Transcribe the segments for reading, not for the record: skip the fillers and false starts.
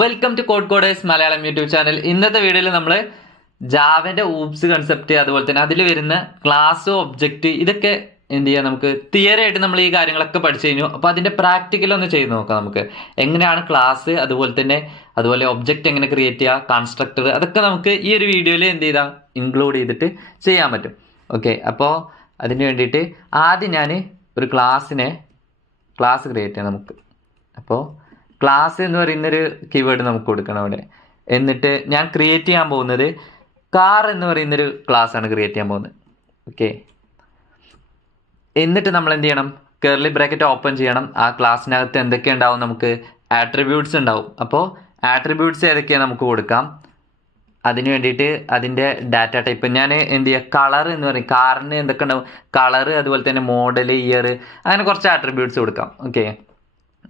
Welcome to code coders Malayalam YouTube channel. ഇന്നത്തെ വീഡിയോയിൽ നമ്മൾ ജാവൻ്റെ ഊപ്സ് കൺസെപ്റ്റ്, അതുപോലെ തന്നെ അതിൽ വരുന്ന ക്ലാസ്, ഒബ്ജക്റ്റ്, ഇതൊക്കെ എന്ത് ചെയ്യാം, നമുക്ക് തിയറി ആയിട്ട് നമ്മൾ ഈ കാര്യങ്ങളൊക്കെ പഠിച്ചു കഴിഞ്ഞു. അപ്പോൾ അതിൻ്റെ പ്രാക്ടിക്കൽ ഒന്ന് ചെയ്ത് നോക്കാം. നമുക്ക് എങ്ങനെയാണ് ക്ലാസ്, അതുപോലെ ഒബ്ജക്റ്റ് എങ്ങനെ ക്രിയേറ്റ് ചെയ്യുക, കൺസ്ട്രക്ടർ, അതൊക്കെ നമുക്ക് ഈ ഒരു വീഡിയോയിൽ എന്ത് ചെയ്താൽ ഇൻക്ലൂഡ് ചെയ്തിട്ട് ചെയ്യാൻ പറ്റും. ഓക്കെ, അപ്പോൾ അതിന് വേണ്ടിയിട്ട് ആദ്യം ഞാൻ ഒരു ക്ലാസ് ക്രിയേറ്റ് ചെയ്യാം നമുക്ക്. അപ്പോൾ ക്ലാസ് എന്ന് പറയുന്നൊരു കീവേഡ് നമുക്ക് കൊടുക്കണം അവിടെ. എന്നിട്ട് ഞാൻ ക്രിയേറ്റ് ചെയ്യാൻ പോകുന്നത് കാർ എന്ന് പറയുന്നൊരു ക്ലാസ്സാണ് ക്രിയേറ്റ് ചെയ്യാൻ പോകുന്നത്. ഓക്കെ, എന്നിട്ട് നമ്മൾ എന്ത് ചെയ്യണം, കർലി ബ്രാക്കറ്റ് ഓപ്പൺ ചെയ്യണം. ആ ക്ലാസ്സിനകത്ത് എന്തൊക്കെ ഉണ്ടാവും, നമുക്ക് ആട്രിബ്യൂട്ട്സ് ഉണ്ടാവും. അപ്പോൾ ആട്രിബ്യൂട്ട്സ് ഏതൊക്കെയാണ് നമുക്ക് കൊടുക്കാം. അതിന് വേണ്ടിയിട്ട് അതിൻ്റെ ഡാറ്റ ടൈപ്പ് ഞാൻ എന്ത് ചെയ്യുക, കളർ എന്ന് പറയും. കാറിന് എന്തൊക്കെ ഉണ്ടാവും, കളർ, അതുപോലെ തന്നെ മോഡൽ, ഇയർ, അങ്ങനെ കുറച്ച് ആട്രിബ്യൂട്ട്സ് കൊടുക്കാം. ഓക്കെ,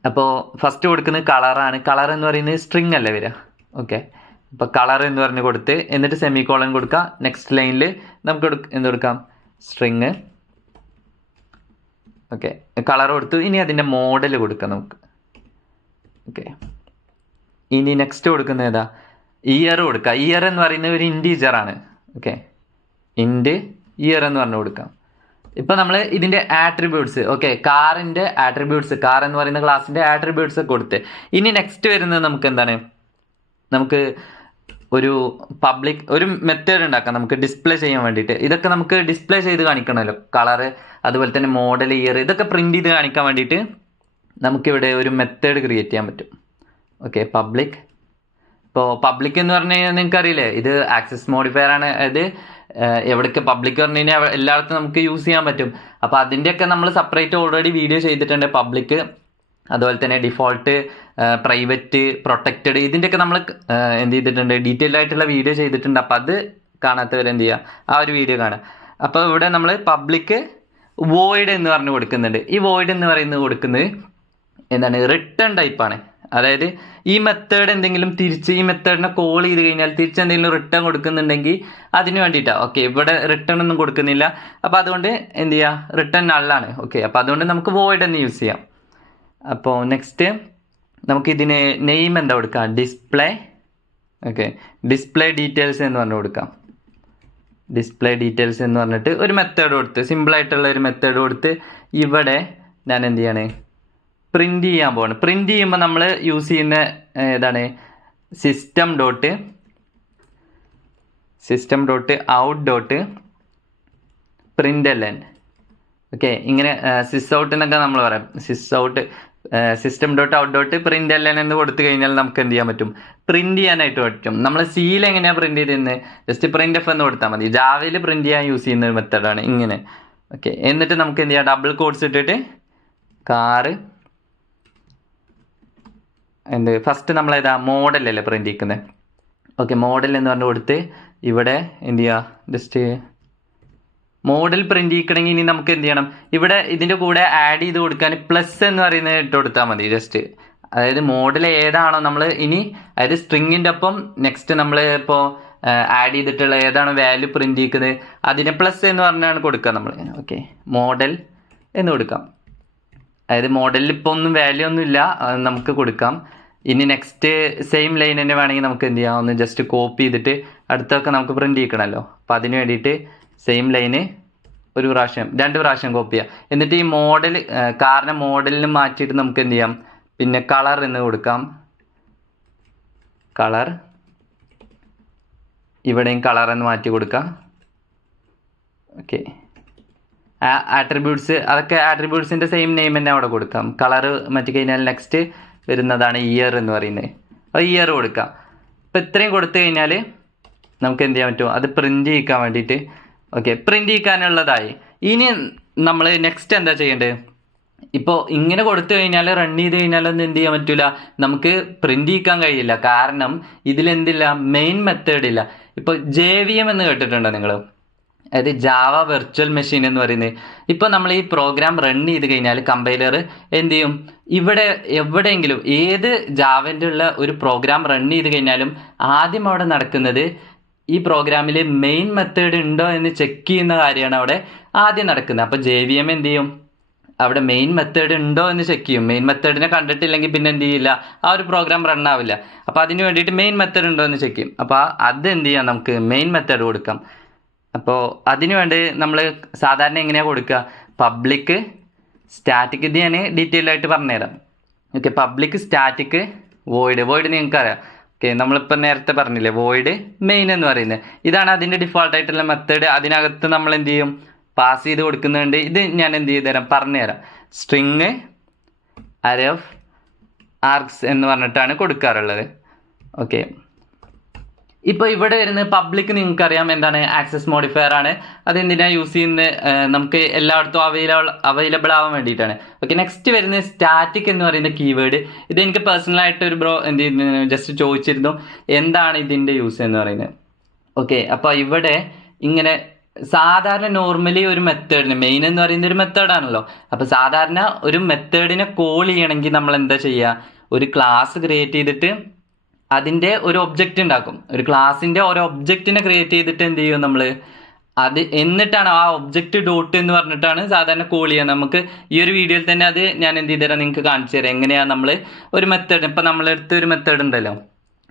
അപ്പോൾ ഫസ്റ്റ് കൊടുക്കുന്നത് കളറാണ്. കളർ എന്ന് പറയുന്നത് സ്ട്രിങ് അല്ലേ വരിക. ഓക്കെ, അപ്പോൾ കളർ എന്ന് പറഞ്ഞ് കൊടുത്ത് എന്നിട്ട് സെമിക്കോളൻ കൊടുക്കുക. നെക്സ്റ്റ് ലൈനിൽ നമുക്ക് എന്ത് കൊടുക്കാം, സ്ട്രിങ്. ഓക്കെ, കളർ കൊടുത്തു. ഇനി അതിൻ്റെ മോഡൽ കൊടുക്കാം നമുക്ക്. ഓക്കെ, ഇനി നെക്സ്റ്റ് കൊടുക്കുന്നത് ഏതാ, ഇയർ കൊടുക്കുക. ഇയർ എന്ന് പറയുന്നത് ഒരു ഇൻറ്റീജറാണ്. ഓക്കെ, ഇൻറ്റ് ഇയർ എന്ന് പറഞ്ഞു കൊടുക്കാം. ഇപ്പം നമ്മൾ ഇതിൻ്റെ ആട്രിബ്യൂട്ട്സ്, ഓക്കെ, കാറിൻ്റെ ആട്രിബ്യൂട്ട്സ്, കാർ എന്ന് പറയുന്ന ക്ലാസ്സിൻ്റെ ആട്രിബ്യൂട്ട്സ് കൊടുത്ത് ഇനി നെക്സ്റ്റ് വരുന്നത് നമുക്ക് എന്താണ്, നമുക്ക് ഒരു മെത്തേഡ് ഉണ്ടാക്കാം നമുക്ക് ഡിസ്പ്ലേ ചെയ്യാൻ വേണ്ടിയിട്ട്. ഇതൊക്കെ നമുക്ക് ഡിസ്പ്ലേ ചെയ്ത് കാണിക്കണമല്ലോ, കളറ്, അതുപോലെ തന്നെ മോഡൽ, ഇയർ, ഇതൊക്കെ പ്രിൻറ്റ് ചെയ്ത് കാണിക്കാൻ വേണ്ടിയിട്ട് നമുക്കിവിടെ ഒരു മെത്തേഡ് ക്രിയേറ്റ് ചെയ്യാൻ പറ്റും. Okay, public. ഇപ്പോൾ പബ്ലിക് എന്ന് പറഞ്ഞു കഴിഞ്ഞാൽ നിങ്ങൾക്കറിയില്ലേ, ഇത് ആക്സസ് മോഡിഫയർ ആണ്. അതായത് എവിടേക്ക് പബ്ലിക് പറഞ്ഞു കഴിഞ്ഞാൽ എല്ലായിടത്തും നമുക്ക് യൂസ് ചെയ്യാൻ പറ്റും. അപ്പോൾ അതിൻ്റെയൊക്കെ നമ്മൾ സെപ്പറേറ്റ് ഓൾറെഡി വീഡിയോ ചെയ്തിട്ടുണ്ട്. പബ്ലിക്, അതുപോലെ തന്നെ ഡിഫോൾട്ട്, പ്രൈവറ്റ്, പ്രൊട്ടക്റ്റഡ്, ഇതിൻ്റെയൊക്കെ നമ്മൾ എന്ത് ചെയ്തിട്ടുണ്ട്, ഡീറ്റെയിൽ ആയിട്ടുള്ള വീഡിയോ ചെയ്തിട്ടുണ്ട്. അപ്പോൾ അത് കാണാത്തവർ എന്ത് ചെയ്യുക, ആ ഒരു വീഡിയോ കാണുക. അപ്പോൾ ഇവിടെ നമ്മൾ പബ്ലിക് വോയിഡ് എന്ന് പറഞ്ഞ് കൊടുക്കുന്നുണ്ട്. ഈ വോയിഡ് എന്ന് പറയുന്നത് കൊടുക്കുന്നത് എന്താണ്, റിട്ടേൺ ടൈപ്പാണ്. അതായത് ഈ മെത്തേഡ് എന്തെങ്കിലും തിരിച്ച് ഈ മെത്തേഡിനെ കോൾ ചെയ്ത് കഴിഞ്ഞാൽ തിരിച്ച് എന്തെങ്കിലും റിട്ടേൺ കൊടുക്കുന്നുണ്ടെങ്കിൽ അതിന് വേണ്ടിയിട്ടാണ്. ഓക്കെ, ഇവിടെ റിട്ടേൺ ഒന്നും കൊടുക്കുന്നില്ല. അപ്പോൾ അതുകൊണ്ട് എന്ത് ചെയ്യുക, റിട്ടേൺ നള്ളാണ്. ഓക്കെ, അപ്പോൾ അതുകൊണ്ട് നമുക്ക് വോയിഡ് എന്ന് യൂസ് ചെയ്യാം. അപ്പോൾ നെക്സ്റ്റ് നമുക്കിതിന് നെയിം എന്താ കൊടുക്കാം, ഡിസ്പ്ലേ. ഓക്കെ, ഡിസ്പ്ലേ ഡീറ്റെയിൽസ് എന്ന് പറഞ്ഞു കൊടുക്കാം. ഡിസ്പ്ലേ ഡീറ്റെയിൽസ് എന്ന് പറഞ്ഞിട്ട് ഒരു മെത്തേഡ് കൊടുത്ത്, സിമ്പിളായിട്ടുള്ള ഒരു മെത്തേഡ് കൊടുത്ത് ഇവിടെ ഞാൻ എന്ത് ചെയ്യാണ്, പ്രിൻറ്റ് ചെയ്യാൻ പോവാണ്. പ്രിൻറ്റ് ചെയ്യുമ്പോൾ നമ്മൾ യൂസ് ചെയ്യുന്ന ഏതാണ്, system dot out dot print. Okay, ഇങ്ങനെ സിസ് ഔട്ട് എന്നൊക്കെ നമ്മൾ പറയാം. System dot out dot print എന്ന് കൊടുത്തു കഴിഞ്ഞാൽ നമുക്ക് എന്ത് ചെയ്യാൻ പറ്റും, പ്രിൻറ്റ് ചെയ്യാനായിട്ട് പറ്റും. നമ്മൾ സിയിൽ എങ്ങനെയാണ് പ്രിൻറ്റ് ചെയ്തിരുന്നത്, ജസ്റ്റ് പ്രിൻ്റ് എഫ് എന്ന് കൊടുത്താൽ മതി. ജാവയിൽ പ്രിൻറ്റ് ചെയ്യാൻ യൂസ് ചെയ്യുന്ന ഒരു മെത്തേഡാണ് ഇങ്ങനെ. ഓക്കെ, എന്നിട്ട് നമുക്ക് എന്ത് ചെയ്യാം, ഡബിൾ കോട്ട്സ് ഇട്ടിട്ട് കാറ് ഫസ്റ്റ് നമ്മൾ ഏതാ, മോഡലല്ലേ പ്രിൻ്റ് ചെയ്യുന്നത്. ഓക്കെ, മോഡൽ എന്ന് പറഞ്ഞു കൊടുത്ത് ഇവിടെ എന്ത് ചെയ്യുക, ജസ്റ്റ് മോഡൽ പ്രിൻ്റ് ചെയ്യിക്കണമെങ്കിൽ ഇനി നമുക്ക് എന്ത് ചെയ്യണം, ഇവിടെ ഇതിൻ്റെ കൂടെ ആഡ് ചെയ്ത് കൊടുക്കാൻ പ്ലസ് എന്ന് പറയുന്നത് ഇട്ട് കൊടുത്താൽ മതി. ജസ്റ്റ് അതായത് മോഡൽ ഏതാണോ നമ്മൾ ഇനി, അതായത് സ്ട്രിങ്ങിൻ്റെ ഒപ്പം നെക്സ്റ്റ് നമ്മൾ ഇപ്പോൾ ആഡ് ചെയ്തിട്ടുള്ള ഏതാണോ വാല്യൂ പ്രിൻ്റ് ചെയ്യിക്കുന്നത് അതിനെ പ്ലസ് എന്ന് പറഞ്ഞാണ് കൊടുക്കുക നമ്മൾ. ഓക്കെ, മോഡൽ എന്ന് കൊടുക്കാം. അതായത് മോഡലിൽ ഇപ്പോൾ ഒന്നും വാല്യൂ ഒന്നും ഇല്ല, നമുക്ക് കൊടുക്കാം. ഇനി നെക്സ്റ്റ് സെയിം ലൈൻ തന്നെ വേണമെങ്കിൽ നമുക്ക് എന്ത് ചെയ്യാം, ഒന്ന് ജസ്റ്റ് കോപ്പി ചെയ്തിട്ട് അടുത്തൊക്കെ നമുക്ക് പ്രിൻ്റ് ചെയ്യിക്കണമല്ലോ. അപ്പോൾ അതിന് വേണ്ടിയിട്ട് സെയിം ലൈന് രണ്ട് പ്രാവശ്യം കോപ്പി ചെയ്യാം. എന്നിട്ട് ഈ മോഡൽ, കാറിൻ്റെ മോഡലിന് മാറ്റിയിട്ട് നമുക്ക് എന്ത് ചെയ്യാം, പിന്നെ കളർ എന്ന് കൊടുക്കാം. കളർ, ഇവിടെയും കളർ എന്ന് മാറ്റി കൊടുക്കാം. ഓക്കെ, ആട്രിബ്യൂട്ട്സ്, അതൊക്കെ ആട്രിബ്യൂട്ട്സിൻ്റെ സെയിം നെയിം തന്നെ അവിടെ കൊടുക്കാം. കളർ മാറ്റി കഴിഞ്ഞാൽ നെക്സ്റ്റ് വരുന്നതാണ് ഇയർ എന്ന് പറയുന്നത്. അപ്പോൾ ഇയർ കൊടുക്കാം. അപ്പോൾ ഇത്രയും കൊടുത്തു കഴിഞ്ഞാൽ നമുക്ക് എന്ത് ചെയ്യാൻ പറ്റും, അത് പ്രിൻ്റ് ചെയ്യിക്കാൻ വേണ്ടിയിട്ട്. ഓക്കെ, പ്രിൻ്റ് ചെയ്യിക്കാനുള്ളതായി. ഇനി നമ്മൾ നെക്സ്റ്റ് എന്താ ചെയ്യേണ്ടത്, ഇപ്പോൾ ഇങ്ങനെ കൊടുത്തു കഴിഞ്ഞാൽ റൺ ചെയ്ത് കഴിഞ്ഞാലൊന്നും എന്ത് ചെയ്യാൻ പറ്റില്ല, നമുക്ക് പ്രിൻ്റ് ചെയ്യിക്കാൻ കഴിയില്ല. കാരണം ഇതിലെന്തില്ല, മെയിൻ മെത്തേഡ് ഇല്ല. ഇപ്പോൾ JVM എന്ന് കേട്ടിട്ടുണ്ടോ നിങ്ങൾ, അതായത് ജാവ വെർച്വൽ മെഷീൻ എന്ന് പറയുന്നത്. ഇപ്പോൾ നമ്മൾ ഈ പ്രോഗ്രാം റൺ ചെയ്ത് കഴിഞ്ഞാൽ കമ്പൈലർ എന്ത് ചെയ്യും, ഇവിടെ എവിടെയെങ്കിലും ഏത് ജാവൻ്റെ ഉള്ള ഒരു പ്രോഗ്രാം റൺ ചെയ്ത് കഴിഞ്ഞാലും ആദ്യം അവിടെ നടക്കുന്നത് ഈ പ്രോഗ്രാമിൽ മെയിൻ മെത്തേഡ് ഉണ്ടോ എന്ന് ചെക്ക് ചെയ്യുന്ന കാര്യമാണ് അവിടെ ആദ്യം നടക്കുന്നത്. അപ്പോൾ JVM എന്ത് ചെയ്യും, അവിടെ മെയിൻ മെത്തേഡ് ഉണ്ടോ എന്ന് ചെക്ക് ചെയ്യും. മെയിൻ മെത്തേഡിനെ കണ്ടിട്ടില്ലെങ്കിൽ പിന്നെ എന്ത് ചെയ്യില്ല, ആ ഒരു പ്രോഗ്രാം റൺ ആവില്ല. അപ്പോൾ അതിന് വേണ്ടിയിട്ട് മെയിൻ മെത്തേഡ് ഉണ്ടോ എന്ന് ചെക്ക് ചെയ്യും. അപ്പോൾ അത് എന്ത് ചെയ്യാം, നമുക്ക് മെയിൻ മെത്തേഡ് കൊടുക്കാം. അപ്പോൾ അതിന് വേണ്ടി നമ്മൾ സാധാരണ എങ്ങനെയാണ് കൊടുക്കുക, പബ്ലിക് സ്റ്റാറ്റിക്, ഇത് ഞാൻ ഡീറ്റെയിൽ ആയിട്ട് പറഞ്ഞുതരാം. ഓക്കെ, പബ്ലിക് സ്റ്റാറ്റിക് വോയിഡ് നിങ്ങൾക്കറിയാം. ഓക്കെ, നമ്മളിപ്പോൾ നേരത്തെ പറഞ്ഞില്ലേ വോയിഡ് മെയിൻ എന്ന് പറയുന്നത്, ഇതാണ് അതിൻ്റെ ഡിഫോൾട്ടായിട്ടുള്ള മെത്തേഡ്. അതിനകത്ത് നമ്മൾ എന്ത് ചെയ്യും, പാസ് ചെയ്ത് കൊടുക്കുന്നുണ്ട്. ഇത് ഞാൻ എന്ത് ചെയ്ത് തരാം, പറഞ്ഞുതരാം. സ്ട്രിങ് അറേ ഓഫ് ആർഗ്സ് എന്ന് പറഞ്ഞിട്ടാണ് കൊടുക്കാറുള്ളത്. ഓക്കെ, ഇപ്പോൾ ഇവിടെ വരുന്നത് പബ്ലിക് നിങ്ങൾക്കറിയാം എന്താണ്, ആക്സസ് മോഡിഫയർ ആണ്. അതെന്തിനാണ് യൂസ് ചെയ്യുന്നത്, നമുക്ക് എല്ലായിടത്തും അവൈലബിൾ ആവാൻ വേണ്ടിയിട്ടാണ്. ഓക്കെ, നെക്സ്റ്റ് വരുന്നത് സ്റ്റാറ്റിക് എന്ന് പറയുന്ന കീവേഡ്. ഇത് എനിക്ക് പേഴ്സണലായിട്ട് ഒരു ബ്രോ എന്ത് ചെയ്യുന്നു ജസ്റ്റ് ചോദിച്ചിരുന്നു, എന്താണ് ഇതിൻ്റെ യൂസ് എന്ന് പറയുന്നത്. ഓക്കെ, അപ്പോൾ ഇവിടെ ഇങ്ങനെ സാധാരണ നോർമലി ഒരു മെത്തേഡിന്, മെയിൻ എന്ന് പറയുന്ന ഒരു മെത്തേഡാണല്ലോ. അപ്പോൾ സാധാരണ ഒരു മെത്തേഡിനെ കോൾ ചെയ്യണമെങ്കിൽ നമ്മൾ എന്താ ചെയ്യുക, ഒരു ക്ലാസ് ക്രിയേറ്റ് ചെയ്തിട്ട് അതിൻ്റെ ഒരു ഒബ്ജക്റ്റ് ഉണ്ടാക്കും. ഒരു ക്ലാസിൻ്റെ ഒരു ഒബ്ജക്റ്റിനെ ക്രിയേറ്റ് ചെയ്തിട്ട് എന്ത് ചെയ്യും നമ്മൾ, അത് എന്നിട്ടാണ് ആ ഒബ്ജക്റ്റ് ഡോട്ട് എന്ന് പറഞ്ഞിട്ടാണ് സാധാരണ കോൾ ചെയ്യുക. നമുക്ക് ഈ ഒരു വീഡിയോയിൽ തന്നെ അത് ഞാൻ എന്ത് ചെയ്തുതരാം, നിങ്ങൾക്ക് കാണിച്ചു തരാം എങ്ങനെയാണ് നമ്മൾ ഒരു മെത്തേഡ്. ഇപ്പം നമ്മളെടുത്ത് ഒരു മെത്തേഡ് ഉണ്ടല്ലോ,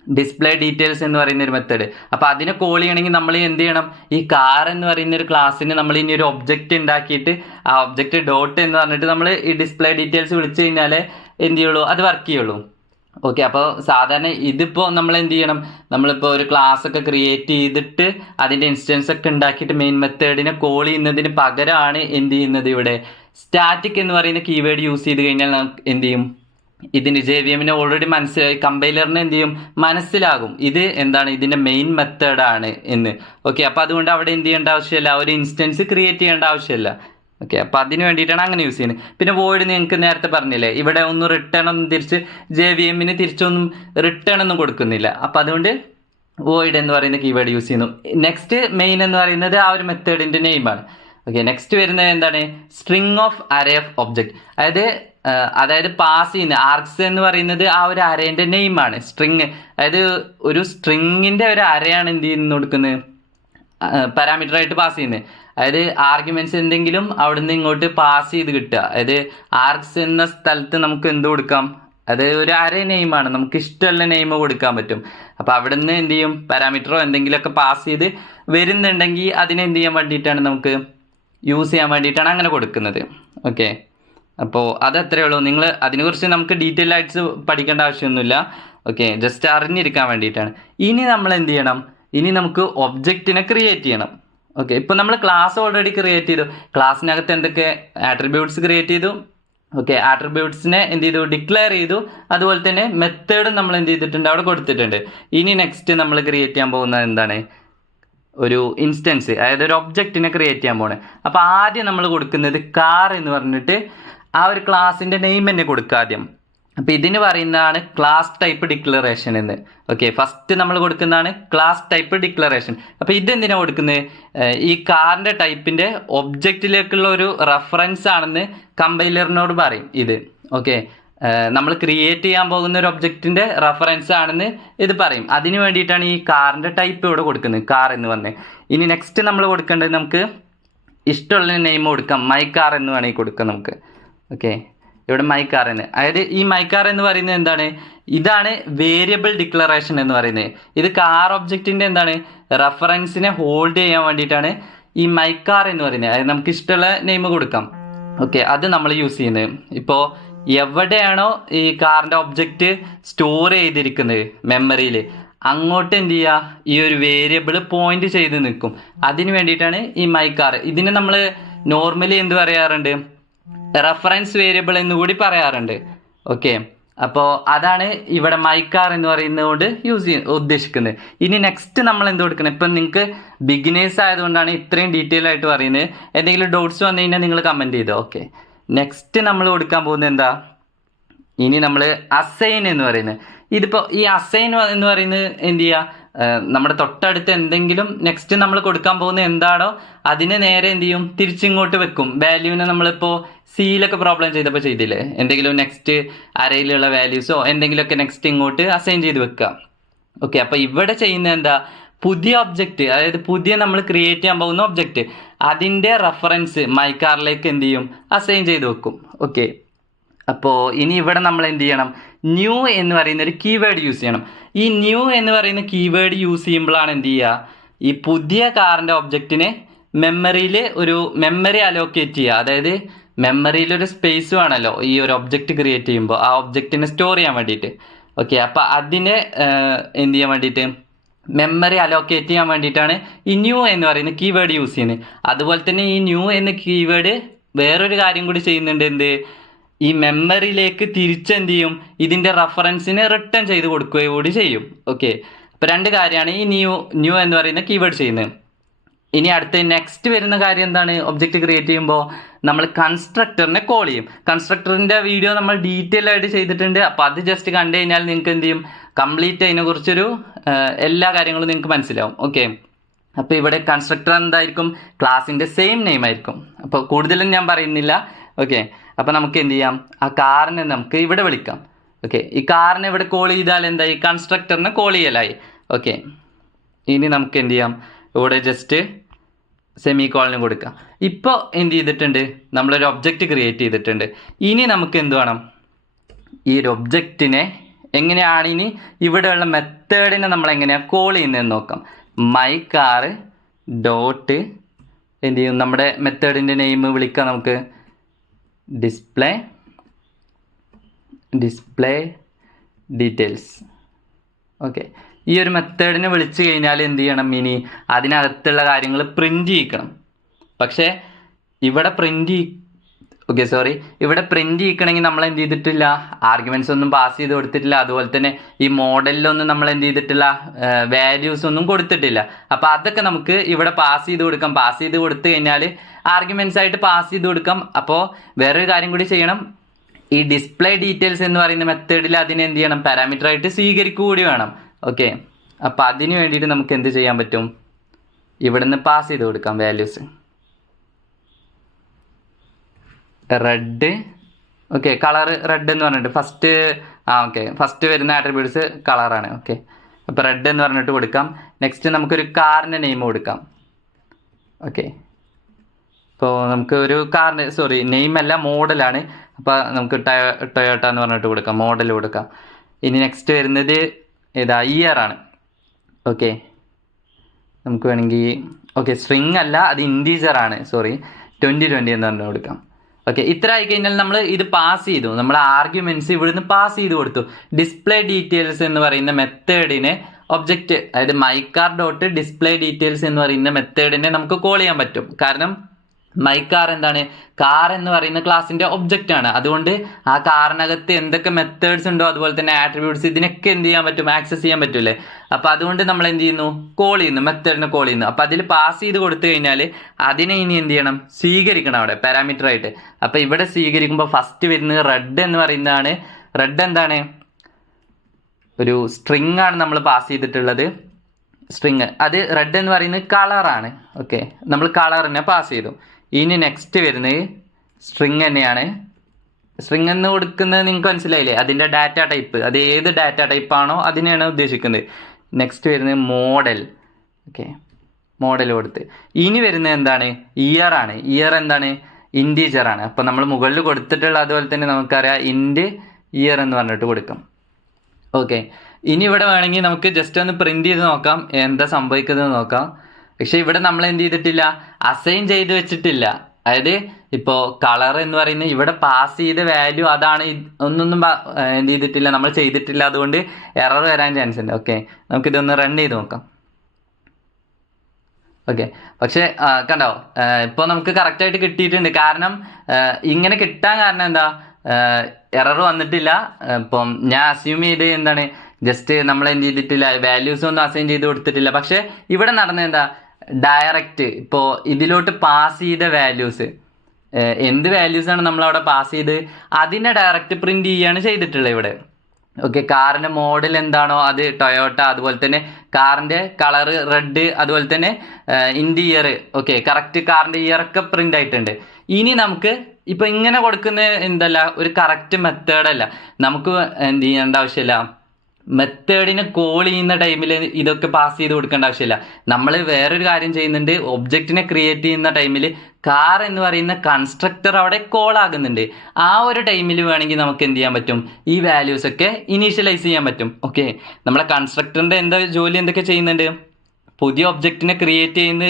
ഡിസ്പ്ലേ ഡീറ്റെയിൽസ് എന്ന് പറയുന്ന ഒരു മെത്തേഡ്. അപ്പോൾ അതിനെ കോൾ ചെയ്യണമെങ്കിൽ നമ്മൾ എന്ത് ചെയ്യണം, ഈ കാർ എന്ന് പറയുന്ന ഒരു ക്ലാസ്സിന് നമ്മൾ ഇനി ഒരു ഒബ്ജക്റ്റ് ഉണ്ടാക്കിയിട്ട് ആ ഒബ്ജക്റ്റ് ഡോട്ട് എന്ന് പറഞ്ഞിട്ട് നമ്മൾ ഈ ഡിസ്പ്ലേ ഡീറ്റെയിൽസ് വിളിച്ചു കഴിഞ്ഞാൽ എന്ത് ചെയ്യുള്ളൂ, അത് വർക്ക് ചെയ്യുള്ളൂ. ഓക്കെ, അപ്പോൾ സാധാരണ ഇതിപ്പോൾ നമ്മൾ എന്ത് ചെയ്യണം, നമ്മളിപ്പോൾ ഒരു ക്ലാസ് ഒക്കെ ക്രിയേറ്റ് ചെയ്തിട്ട് അതിൻ്റെ ഇൻസ്റ്റൻസ് ഒക്കെ ഉണ്ടാക്കിയിട്ട് മെയിൻ മെത്തേഡിനെ കോൾ ചെയ്യുന്നതിന് പകരമാണ് എന്ത് ചെയ്യുന്നത്, ഇവിടെ സ്റ്റാറ്റിക് എന്ന് പറയുന്ന കീവേഡ് യൂസ് ചെയ്ത് കഴിഞ്ഞാൽ നമുക്ക് എന്ത് ചെയ്യും, ഇതിന് JVM ഓൾറെഡി മനസ്സിലായി, കമ്പൈലറിന് എന്ത് ചെയ്യും, മനസ്സിലാകും ഇത് എന്താണ്, ഇതിൻ്റെ മെയിൻ മെത്തേഡാണ് എന്ന്. ഓക്കെ, അപ്പോൾ അതുകൊണ്ട് അവിടെ എന്ത് ചെയ്യേണ്ട ആവശ്യമില്ല, ഒരു ഇൻസ്റ്റൻസ് ക്രിയേറ്റ് ചെയ്യേണ്ട ആവശ്യമില്ല. ഓക്കെ, അപ്പോൾ അതിന് വേണ്ടിയിട്ടാണ് അങ്ങനെ യൂസ് ചെയ്യുന്നത്. പിന്നെ വോയിഡ് നിങ്ങൾക്ക് നേരത്തെ പറഞ്ഞില്ലേ, ഇവിടെ ഒന്നും റിട്ടേൺ ഒന്നും തിരിച്ച് JVM തിരിച്ചൊന്നും റിട്ടേൺ ഒന്നും കൊടുക്കുന്നില്ല. അപ്പോൾ അതുകൊണ്ട് വോയിഡ് എന്ന് പറയുന്ന കീവേഡ് യൂസ് ചെയ്യുന്നു. നെക്സ്റ്റ് മെയിൻ എന്ന് പറയുന്നത് ആ ഒരു മെത്തേഡിൻ്റെ നെയിമാണ്. ഓക്കെ, നെക്സ്റ്റ് വരുന്നത് എന്താണ്, string of array of object. അതായത് പാസ് ചെയ്യുന്ന ആർഗ്സ് എന്ന് പറയുന്നത് ആ ഒരു അറേൻ്റെ നെയിമാണ്. സ്ട്രിങ്, അതായത് ഒരു സ്ട്രിങ്ങിൻ്റെ ഒരു അറയാണ് എന്ത് ചെയ്യുന്നു കൊടുക്കുന്നത്, പാരാമീറ്റർ ആയിട്ട് പാസ് ചെയ്യുന്നത്. അതായത് ആർഗ്യുമെന്റ്സ് എന്തെങ്കിലും അവിടുന്ന് ഇങ്ങോട്ട് പാസ് ചെയ്ത് കിട്ടുക. അതായത് ആർഗ്സ് എന്ന സ്ഥലത്ത് നമുക്ക് എന്ത് കൊടുക്കാം, അത് ഒരു അറേ നെയിമാണ്, നമുക്ക് ഇഷ്ടമുള്ള നെയിം കൊടുക്കാൻ പറ്റും. അപ്പോൾ അവിടുന്ന് എന്ത് ചെയ്യും, പാരാമീറ്ററോ എന്തെങ്കിലുമൊക്കെ പാസ് ചെയ്ത് വരുന്നുണ്ടെങ്കിൽ അതിനെ എന്ത് ചെയ്യാൻ വേണ്ടിയിട്ടാണ്, നമുക്ക് യൂസ് ചെയ്യാൻ വേണ്ടിയിട്ടാണ് അങ്ങനെ കൊടുക്കുന്നത്. ഓക്കെ, അപ്പോൾ അത് അത്രയേ ഉള്ളൂ. നിങ്ങൾ അതിനെക്കുറിച്ച് നമുക്ക് ഡീറ്റെയിൽ ആയിട്ട് പഠിക്കേണ്ട ആവശ്യമൊന്നുമില്ല. ഓക്കെ, ജസ്റ്റ് അറിഞ്ഞിരിക്കാൻ വേണ്ടിയിട്ടാണ്. ഇനി നമ്മൾ എന്ത് ചെയ്യണം, ഇനി നമുക്ക് ഒബ്ജക്റ്റിനെ ക്രിയേറ്റ് ചെയ്യണം. ഓക്കെ, ഇപ്പോൾ നമ്മൾ ക്ലാസ് ഓൾറെഡി ക്രിയേറ്റ് ചെയ്തു, ക്ലാസ്സിനകത്ത് എന്തൊക്കെ ആട്രിബ്യൂട്ട്സ് ക്രിയേറ്റ് ചെയ്തു. ഓക്കെ, ആട്രിബ്യൂട്ട്സിനെ എന്ത് ചെയ്തു, ഡിക്ലെയർ ചെയ്തു. അതുപോലെ തന്നെ മെത്തേഡും നമ്മൾ എന്ത് ചെയ്തിട്ടുണ്ട്, അവിടെ കൊടുത്തിട്ടുണ്ട്. ഇനി നെക്സ്റ്റ് നമ്മൾ ക്രിയേറ്റ് ചെയ്യാൻ പോകുന്നത് എന്താണ്, ഒരു ഇൻസ്റ്റൻസ്, അതായത് ഒരു ഒബ്ജക്റ്റിനെ ക്രിയേറ്റ് ചെയ്യാൻ പോകണേ. അപ്പോൾ ആദ്യം നമ്മൾ കൊടുക്കുന്നത് കാർ എന്ന് പറഞ്ഞിട്ട് ആ ഒരു ക്ലാസിൻ്റെ നെയിം തന്നെ കൊടുക്കുക ആദ്യം. അപ്പോൾ ഇതിന് പറയുന്നതാണ് ക്ലാസ് ടൈപ്പ് ഡിക്ലറേഷൻ എന്ന്. ഓക്കെ, ഫസ്റ്റ് നമ്മൾ കൊടുക്കുന്നതാണ് ക്ലാസ് ടൈപ്പ് ഡിക്ലറേഷൻ. അപ്പോൾ ഇതെന്തിനാണ് കൊടുക്കുന്നത്, ഈ കാറിൻ്റെ ടൈപ്പിൻ്റെ ഒബ്ജക്റ്റിലേക്കുള്ള ഒരു റെഫറൻസ് ആണെന്ന് കമ്പൈലറിനോട് പറയും ഇത്. ഓക്കെ, നമ്മൾ ക്രിയേറ്റ് ചെയ്യാൻ പോകുന്ന ഒരു ഒബ്ജക്റ്റിൻ്റെ റെഫറൻസ് ആണെന്ന് ഇത് പറയും. അതിന് വേണ്ടിയിട്ടാണ് ഈ കാറിൻ്റെ ടൈപ്പ് ഇവിടെ കൊടുക്കുന്നത്, കാർ എന്ന് പറഞ്ഞത്. ഇനി നെക്സ്റ്റ് നമ്മൾ കൊടുക്കേണ്ടത്, നമുക്ക് ഇഷ്ടമുള്ള നെയിം കൊടുക്കാം, മൈ കാർ എന്ന് വേണമെങ്കിൽ കൊടുക്കാം നമുക്ക്. ഓക്കെ, ഇവിടെ മൈ കാർ എന്ന്, അതായത് ഈ മൈ കാർ എന്ന് പറയുന്നത് എന്താണ്, ഇതാണ് വേരിയബിൾ ഡിക്ലറേഷൻ എന്ന് പറയുന്നത്. ഇത് കാർ ഒബ്ജക്റ്റിൻ്റെ എന്താണ്, റെഫറൻസിനെ ഹോൾഡ് ചെയ്യാൻ വേണ്ടിയിട്ടാണ് ഈ മൈ കാർ എന്ന് പറയുന്നത്. അതായത് നമുക്ക് ഇഷ്ടമുള്ള നെയിം കൊടുക്കാം. ഓക്കെ, അത് നമ്മൾ യൂസ് ചെയ്യുന്നത് ഇപ്പോൾ എവിടെയാണോ ഈ കാറിൻ്റെ ഒബ്ജക്റ്റ് സ്റ്റോർ ചെയ്തിരിക്കുന്നത് മെമ്മറിയിൽ, അങ്ങോട്ട് എന്ത് ചെയ്യുക, ഈ ഒരു വേരിയബിൾ പോയിന്റ് ചെയ്ത് നിൽക്കും. അതിന് വേണ്ടിയിട്ടാണ് ഈ മൈ കാർ. ഇതിന് നമ്മൾ നോർമലി എന്ത് പറയാറുണ്ട്, റെഫറൻസ് വേരിയബിൾ എന്നുകൂടി പറയാറുണ്ട്. ഓക്കെ, അപ്പോൾ അതാണ് ഇവിടെ മൈ കാർ എന്ന് പറയുന്നതുകൊണ്ട് ഉദ്ദേശിക്കുന്നത്. ഇനി നെക്സ്റ്റ് നമ്മൾ എന്ത് കൊടുക്കണം, ഇപ്പം നിങ്ങൾക്ക് ബിഗിനേഴ്സ് ആയതുകൊണ്ടാണ് ഇത്രയും ഡീറ്റെയിൽ ആയിട്ട് പറയുന്നത്. എന്തെങ്കിലും ഡൗട്ട്സ് വന്നു കഴിഞ്ഞാൽ നിങ്ങൾ കമൻറ്റ് ചെയ്തോ. ഓക്കെ, നെക്സ്റ്റ് നമ്മൾ കൊടുക്കാൻ പോകുന്നത് എന്താ, ഇനി നമ്മൾ അസൈൻ എന്ന് പറയുന്നത്. ഇതിപ്പോൾ ഈ അസൈൻ എന്ന് പറയുന്നത് എന്ത് ചെയ്യുക, നമ്മുടെ തൊട്ടടുത്ത് എന്തെങ്കിലും നെക്സ്റ്റ് നമ്മൾ കൊടുക്കാൻ പോകുന്നത് എന്താണോ അതിനെ നേരെ എന്ത് ചെയ്യും, തിരിച്ചിങ്ങോട്ട് വെക്കും. വാല്യൂവിനെ നമ്മളിപ്പോൾ സിയിലൊക്കെ പ്രോബ്ലം ചെയ്തപ്പോൾ ചെയ്തില്ലേ, എന്തെങ്കിലും നെക്സ്റ്റ് അറയിലുള്ള വാല്യൂസോ എന്തെങ്കിലുമൊക്കെ നെക്സ്റ്റ് ഇങ്ങോട്ട് അസൈൻ ചെയ്ത് വെക്കുക. ഓക്കെ, അപ്പോൾ ഇവിടെ ചെയ്യുന്നത് എന്താ, പുതിയ ഒബ്ജക്റ്റ്, അതായത് പുതിയ നമ്മൾ ക്രിയേറ്റ് ചെയ്യാൻ പോകുന്ന ഒബ്ജക്റ്റ്, അതിൻ്റെ റെഫറൻസ് മൈ കാറിലേക്ക് എന്ത് ചെയ്യും, അസൈൻ ചെയ്ത് വെക്കും. ഓക്കെ, അപ്പോൾ ഇനി ഇവിടെ നമ്മൾ എന്ത് ചെയ്യണം, ന്യൂ എന്ന് പറയുന്ന ഒരു കീവേഡ് യൂസ് ചെയ്യണം. ഈ ന്യൂ എന്ന് പറയുന്ന കീവേഡ് യൂസ് ചെയ്യുമ്പോഴാണ് എന്ത് ചെയ്യുക, ഈ പുതിയ കാറിൻ്റെ ഒബ്ജക്റ്റിനെ മെമ്മറിയിൽ ഒരു മെമ്മറി അലോക്കേറ്റ് ചെയ്യുക. അതായത് മെമ്മറിയിലൊരു സ്പേസ് വേണമല്ലോ ഈ ഒരു ഒബ്ജക്റ്റ് ക്രിയേറ്റ് ചെയ്യുമ്പോൾ, ആ ഒബ്ജക്റ്റിനെ സ്റ്റോർ ചെയ്യാൻ വേണ്ടിയിട്ട്. ഓക്കെ, അപ്പോൾ അതിനെ എന്ത് ചെയ്യാൻ വേണ്ടിയിട്ട്, മെമ്മറി അലോക്കേറ്റ് ചെയ്യാൻ വേണ്ടിയിട്ടാണ് ഈ ന്യൂ എന്ന് പറയുന്ന കീവേഡ് യൂസ് ചെയ്യുന്നത്. അതുപോലെ തന്നെ ഈ ന്യൂ എന്ന കീവേഡ് വേറൊരു കാര്യം കൂടി ചെയ്യുന്നുണ്ട്. എന്ത്, ഈ മെമ്മറിയിലേക്ക് തിരിച്ചെന്ത് ചെയ്യും, ഇതിൻ്റെ റെഫറൻസിനെ റിട്ടേൺ ചെയ്ത് കൊടുക്കുകയും കൂടി ചെയ്യും. ഓക്കെ, അപ്പോൾ രണ്ട് കാര്യമാണ് ഈ ന്യൂ എന്ന് പറയുന്ന കീവേഡ് ചെയ്യുന്നത്. ഇനി അടുത്ത നെക്സ്റ്റ് വരുന്ന കാര്യം എന്താണ്, ഒബ്ജക്റ്റ് ക്രിയേറ്റ് ചെയ്യുമ്പോൾ നമ്മൾ കൺസ്ട്രക്ടറിനെ കോൾ ചെയ്യും. കൺസ്ട്രക്ടറിൻ്റെ വീഡിയോ നമ്മൾ ഡീറ്റെയിൽ ആയിട്ട് ചെയ്തിട്ടുണ്ട്. അപ്പോൾ അത് ജസ്റ്റ് കണ്ടു കഴിഞ്ഞാൽ നിങ്ങൾക്ക് എന്ത് ചെയ്യും, കംപ്ലീറ്റ് അതിനെക്കുറിച്ചൊരു എല്ലാ കാര്യങ്ങളും നിങ്ങൾക്ക് മനസ്സിലാവും. ഓക്കെ, അപ്പോൾ ഇവിടെ കൺസ്ട്രക്ടർ എന്തായിരിക്കും, ക്ലാസിൻ്റെ സെയിം നെയിം ആയിരിക്കും. അപ്പോൾ കൂടുതലും ഞാൻ പറയുന്നില്ല. ഓക്കെ, അപ്പോൾ നമുക്ക് എന്ത് ചെയ്യാം, ആ കാറിനെ നമുക്ക് ഇവിടെ വിളിക്കാം. ഓക്കെ, ഈ കാറിനെ ഇവിടെ കോൾ ചെയ്താൽ എന്തായി, കൺസ്ട്രക്ടറിനെ കോൾ ചെയ്യലായി. ഓക്കെ, ഇനി നമുക്ക് എന്ത് ചെയ്യാം, ഇവിടെ ജസ്റ്റ് സെമി കോളിന് കൊടുക്കാം. ഇപ്പോൾ എന്ത് ചെയ്തിട്ടുണ്ട്, നമ്മളൊരു ഒബ്ജക്റ്റ് ക്രിയേറ്റ് ചെയ്തിട്ടുണ്ട്. ഇനി നമുക്ക് എന്ത് വേണം, ഈ ഒരു ഒബ്ജക്റ്റിനെ എങ്ങനെയാണ് ഇനി ഇവിടെയുള്ള മെത്തേഡിനെ നമ്മൾ എങ്ങനെയാണ് കോൾ ചെയ്യുന്നതെന്ന് നോക്കാം. മൈ കാർ ഡോട്ട് എന്ത് ചെയ്യും, നമ്മുടെ മെത്തേഡിൻ്റെ നെയിം വിളിക്കാം നമുക്ക്, ഡിസ്പ്ലേ ഡീറ്റെയിൽസ്. ഓക്കെ, ഈ ഒരു മെത്തേഡിനെ വിളിച്ചു കഴിഞ്ഞാൽ എന്ത് ചെയ്യണം, ഇനി അതിനകത്തുള്ള കാര്യങ്ങൾ പ്രിൻ്റ് ചെയ്യിക്കണം. പക്ഷേ ഇവിടെ ഇവിടെ പ്രിൻ്റ് ചെയ്യിക്കണമെങ്കിൽ നമ്മൾ എന്ത് ചെയ്തിട്ടില്ല, ആർഗ്യുമെൻറ്റ്സ് ഒന്നും പാസ് ചെയ്ത് കൊടുത്തിട്ടില്ല. അതുപോലെ തന്നെ ഈ മോഡലിലൊന്നും നമ്മൾ എന്ത് ചെയ്തിട്ടില്ല, വാല്യൂസ് ഒന്നും കൊടുത്തിട്ടില്ല. അപ്പോൾ അതൊക്കെ നമുക്ക് ഇവിടെ പാസ് ചെയ്ത് കൊടുക്കാം. പാസ് ചെയ്ത് കൊടുത്തു കഴിഞ്ഞാൽ ആർഗ്യുമെൻറ്റ്സ് ആയിട്ട് പാസ് ചെയ്ത് കൊടുക്കാം. അപ്പോൾ വേറൊരു കാര്യം കൂടി ചെയ്യണം, ഈ ഡിസ്പ്ലേ ഡീറ്റെയിൽസ് എന്ന് പറയുന്ന മെത്തേഡിൽ അതിനെ എന്ത് ചെയ്യണം, പാരാമീറ്റർ ആയിട്ട് സ്വീകരിക്കുക കൂടി വേണം. ഓക്കെ, അപ്പോൾ അതിന് വേണ്ടിയിട്ട് നമുക്ക് എന്ത് ചെയ്യാൻ പറ്റും, ഇവിടുന്ന് പാസ് ചെയ്ത് കൊടുക്കാം values. Red, okay, colour red എന്ന് പറഞ്ഞിട്ട് ഫസ്റ്റ് വരുന്ന ആട്രിബ്യൂട്ട്സ് കളറാണ്. ഓക്കെ, അപ്പോൾ റെഡ് എന്ന് പറഞ്ഞിട്ട് കൊടുക്കാം. നെക്സ്റ്റ് നമുക്കൊരു കാറിൻ്റെ നെയിം കൊടുക്കാം. ഓക്കെ, ഇപ്പോൾ നമുക്ക് ഒരു കാറിൻ്റെ നെയിമല്ല മോഡലാണ്. അപ്പോൾ നമുക്ക് ടൊയോട്ട എന്ന് പറഞ്ഞിട്ട് കൊടുക്കാം, മോഡൽ കൊടുക്കാം. ഇനി നെക്സ്റ്റ് വരുന്നത് ഏതാ, ഇയർ ആണ്. ഓക്കെ, നമുക്ക് വേണമെങ്കിൽ സ്ട്രിങ് അല്ല, അത് ഇൻറ്റീജർ ആണ്, 2020 എന്ന് പറഞ്ഞു കൊടുക്കാം. ഓക്കെ, ഇത്ര ആയി കഴിഞ്ഞാൽ നമ്മൾ ഇത് പാസ് ചെയ്തു, നമ്മൾ ആർഗ്യുമെൻറ്റ്സ് ഇവിടുന്ന് പാസ് ചെയ്ത് കൊടുത്തു. ഡിസ്പ്ലേ ഡീറ്റെയിൽസ് എന്ന് പറയുന്ന മെത്തേഡിനെ ഒബ്ജക്റ്റ്, അതായത് മൈക്കാർ ഡോട്ട് ഡിസ്പ്ലേ ഡീറ്റെയിൽസ് എന്ന് പറയുന്ന മെത്തേഡിനെ നമുക്ക് കോൾ ചെയ്യാൻ പറ്റും. കാരണം മൈ കാർ എന്താണ്, കാർ എന്ന് പറയുന്ന ക്ലാസിൻ്റെ ഒബ്ജക്റ്റ് ആണ്. അതുകൊണ്ട് ആ കാറിനകത്ത് എന്തൊക്കെ മെത്തേഡ്സ് ഉണ്ടോ അതുപോലെ തന്നെ ആട്രിബ്യൂട്ട്സ് ഇതിനൊക്കെ എന്ത് ചെയ്യാൻ പറ്റും, ആക്സസ് ചെയ്യാൻ പറ്റൂലേ. അപ്പോൾ അതുകൊണ്ട് നമ്മൾ എന്ത് ചെയ്യുന്നു, കോൾ ചെയ്യുന്നു, മെത്തേഡിനെ കോൾ ചെയ്യുന്നു. അപ്പോൾ അതിൽ പാസ് ചെയ്ത് കൊടുത്തു കഴിഞ്ഞാൽ അതിനെ ഇനി എന്ത് ചെയ്യണം, സ്വീകരിക്കണം അവിടെ പാരാമീറ്റർ ആയിട്ട്. അപ്പോൾ ഇവിടെ സ്വീകരിക്കുമ്പോൾ ഫസ്റ്റ് വരുന്നത് റെഡ് എന്ന് പറയുന്നതാണ്. റെഡ് എന്താണ്, ഒരു സ്ട്രിങ് ആണ് നമ്മൾ പാസ് ചെയ്തിട്ടുള്ളത്. സ്ട്രിങ് അത് റെഡ് എന്ന് പറയുന്നത് കളറാണ്. ഓക്കെ, നമ്മൾ കളറിനെ പാസ് ചെയ്തു. ഇനി നെക്സ്റ്റ് വരുന്നത് സ്ട്രിങ് തന്നെയാണ്. സ്ട്രിങ് എന്ന് കൊടുക്കുന്നത് നിങ്ങൾക്ക് മനസ്സിലായില്ലേ, അതിൻ്റെ ഡാറ്റ ടൈപ്പ്, അത് ഏത് ഡാറ്റ ടൈപ്പാണോ അതിനെയാണ് ഉദ്ദേശിക്കുന്നത്. നെക്സ്റ്റ് വരുന്നത് മോഡൽ. ഓക്കെ, മോഡൽ കൊടുത്ത് ഇനി വരുന്നത് എന്താണ്, ഇയർ ആണ്. ഇയർ എന്താണ്, ഇൻറ്റീജർ ആണ്. അപ്പോൾ നമ്മൾ മുകളിൽ കൊടുത്തിട്ടുള്ള അതുപോലെ തന്നെ നമുക്കറിയാം ഇൻറ്റ് ഇയർ എന്ന് പറഞ്ഞിട്ട് കൊടുക്കാം. ഓക്കെ, ഇനി ഇവിടെ വേണമെങ്കിൽ നമുക്ക് ജസ്റ്റ് ഒന്ന് പ്രിൻ്റ് ചെയ്ത് നോക്കാം എന്താ സംഭവിക്കുന്നത് നോക്കാം. പക്ഷേ ഇവിടെ നമ്മൾ എന്ത് ചെയ്തിട്ടില്ല, അസൈൻ ചെയ്ത് വെച്ചിട്ടില്ല. അതായത് ഇപ്പോൾ കളർ എന്ന് പറയുന്നത് ഇവിടെ പാസ് ചെയ്ത വാല്യൂ അതാണ്, ഒന്നൊന്നും എന്ത് ചെയ്തിട്ടില്ല, നമ്മൾ ചെയ്തിട്ടില്ല. അതുകൊണ്ട് എറർ വരാൻ ചാൻസ് ഉണ്ട്. ഓക്കെ, നമുക്കിതൊന്ന് റൺ ചെയ്ത് നോക്കാം. ഓക്കെ, പക്ഷേ കണ്ടോ, ഇപ്പോൾ നമുക്ക് കറക്റ്റായിട്ട് കിട്ടിയിട്ടുണ്ട്. കാരണം ഇങ്ങനെ കിട്ടാൻ കാരണം എന്താ, എറർ വന്നിട്ടില്ല. ഇപ്പം ഞാൻ അസ്യൂം ചെയ്ത് എന്താണ്, ജസ്റ്റ് നമ്മൾ എന്ത് ചെയ്തിട്ടില്ല, വാല്യൂസ് ഒന്നും അസൈൻ ചെയ്ത് കൊടുത്തിട്ടില്ല. പക്ഷേ ഇവിടെ നടന്നത് എന്താ, ഡയറക്റ്റ് ഇപ്പോൾ ഇതിലോട്ട് പാസ് ചെയ്ത വാല്യൂസ്, എന്ത് വാല്യൂസാണ് നമ്മളവിടെ പാസ് ചെയ്ത് അതിനെ ഡയറക്റ്റ് പ്രിൻ്റ് ചെയ്യുകയാണ് ചെയ്തിട്ടുള്ളത് ഇവിടെ. ഓക്കെ, കാറിൻ്റെ മോഡൽ എന്താണോ അത് ടൊയോട്ട, അതുപോലെ തന്നെ കാറിൻ്റെ കളറ് റെഡ്, അതുപോലെ തന്നെ ഇയർ. ഓക്കെ, കറക്റ്റ് കാറിൻ്റെ ഇയറൊക്കെ പ്രിൻ്റ് ആയിട്ടുണ്ട്. ഇനി നമുക്ക് ഇപ്പോൾ ഇങ്ങനെ കൊടുക്കുന്ന എന്തല്ല, ഒരു കറക്റ്റ് മെത്തേഡല്ല. നമുക്ക് എന്ത് ചെയ്യേണ്ട ആവശ്യമില്ല, മെത്തേഡിനെ കോൾ ചെയ്യുന്ന ടൈമിൽ ഇതൊക്കെ പാസ് ചെയ്ത് കൊടുക്കേണ്ട ആവശ്യമില്ല. നമ്മൾ വേറൊരു കാര്യം ചെയ്യുന്നുണ്ട്. ഒബ്ജക്റ്റിനെ ക്രിയേറ്റ് ചെയ്യുന്ന ടൈമിൽ കാർ എന്ന് പറയുന്ന കൺസ്ട്രക്ടർ അവിടെ കോൾ ആകുന്നുണ്ട്. ആ ഒരു ടൈമിൽ വേണമെങ്കിൽ നമുക്ക് എന്ത് ചെയ്യാൻ പറ്റും, ഈ വാല്യൂസ് ഒക്കെ ഇനീഷ്യലൈസ് ചെയ്യാൻ പറ്റും. ഓക്കെ, നമ്മളെ കൺസ്ട്രക്ടറിൻ്റെ ജോലി എന്തൊക്കെ ചെയ്യുന്നുണ്ട്, പുതിയ ഒബ്ജക്റ്റിനെ ക്രിയേറ്റ് ചെയ്യുന്ന